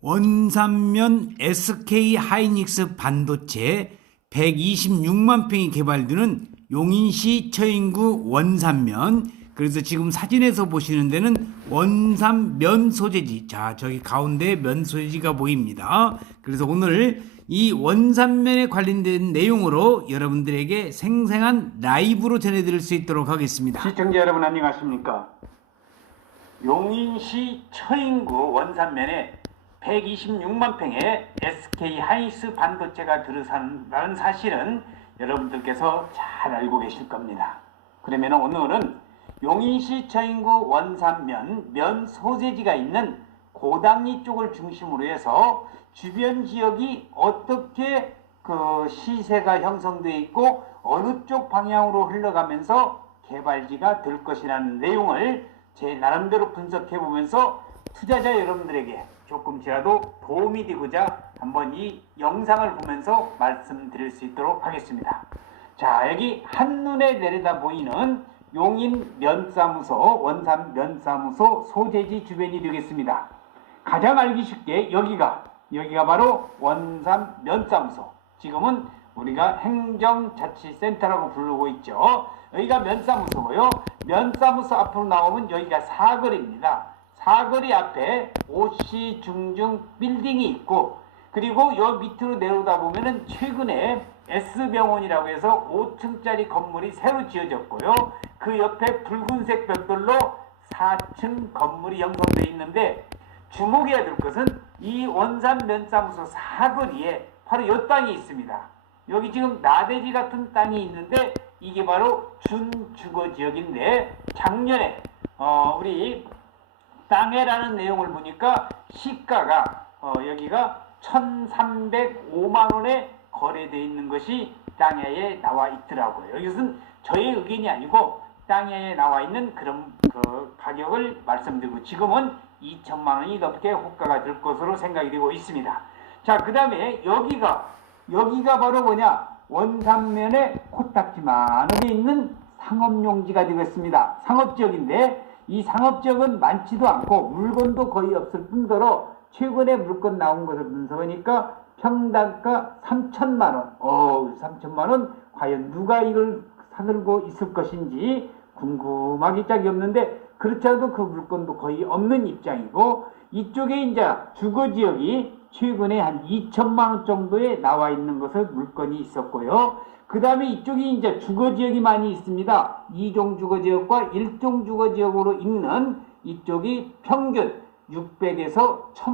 원산면 SK 하이닉스 반도체 126만 평이 개발되는 용인시 처인구 원산면. 그래서 지금 사진에서 보시는 데는 원산면 소재지. 자 저기 가운데 면 소재지가 보입니다. 그래서 오늘 이 원산면에 관련된 내용으로 여러분들에게 생생한 라이브로 전해드릴 수 있도록 하겠습니다. 시청자 여러분 안녕하십니까? 용인시 처인구 원산면에 126만 평의 SK 하이스 반도체가 들어선다는 사실은 여러분들께서 잘 알고 계실 겁니다. 그러면 오늘은 용인시 처인구 원산면 면 소재지가 있는 고당리 쪽을 중심으로 해서 주변 지역이 어떻게 그 시세가 형성되어 있고 어느 쪽 방향으로 흘러가면서 개발지가 될 것이라는 내용을 제 나름대로 분석해 보면서 투자자 여러분들에게 조금씩이라도 도움이 되고자 한번 이 영상을 보면서 말씀드릴 수 있도록 하겠습니다. 자, 여기 한눈에 내려다 보이는 용인 면사무소, 원산 면사무소 소재지 주변이 되겠습니다. 가장 알기 쉽게 여기가 여기가 바로 원산 면사무소. 지금은 우리가 행정자치센터라고 부르고 있죠. 여기가 면사무소고요. 면사무소 앞으로 나오면 여기가 사거리입니다. 사거리 앞에 OC 중중 빌딩이 있고 그리고 여 밑으로 내려오다 보면은 최근에 S병원이라고 해서 5층짜리 건물이 새로 지어졌고요. 그 옆에 붉은색 벽돌로 4층 건물이 형성되어 있는데 주목해야 될 것은 이 원산 면사무소 사거리에 바로 이 땅이 있습니다. 여기 지금 나대지 같은 땅이 있는데 이게 바로 준주거 지역인데 작년에 어 우리 땅에라는 내용을 보니까 시가가 어 여기가 1,305만 원에 거래되어 있는 것이 땅에에 나와 있더라고요. 이것은 저의 의견이 아니고 땅에 나와 있는 그런 그 가격을 말씀드리고 지금은 2천만 원이 넘게 호가가 될 것으로 생각이 되고 있습니다. 자, 그 다음에 여기가 여기가 바로 뭐냐 원산면에 코딱지만하게 있는 상업용지가 되겠습니다. 상업지역인데 이 상업 지역은 많지도 않고 물건도 거의 없을 뿐더러 최근에 물건 나온 것을 분석하니까 평당가 3천만 원. 어, 3천만 원 과연 누가 이걸 사들고 있을 것인지 궁금하기 짝이 없는데 그렇지 않아도 그 물건도 거의 없는 입장이고 이쪽에 이제 주거 지역이 최근에 한 2천만 원 정도에 나와 있는 것을 물건이 있었고요. 그 다음에 이쪽이 이제 주거 지역이 많이 있습니다. 2종 주거 지역과 1종 주거 지역으로 있는 이쪽이 평균 600에서 1000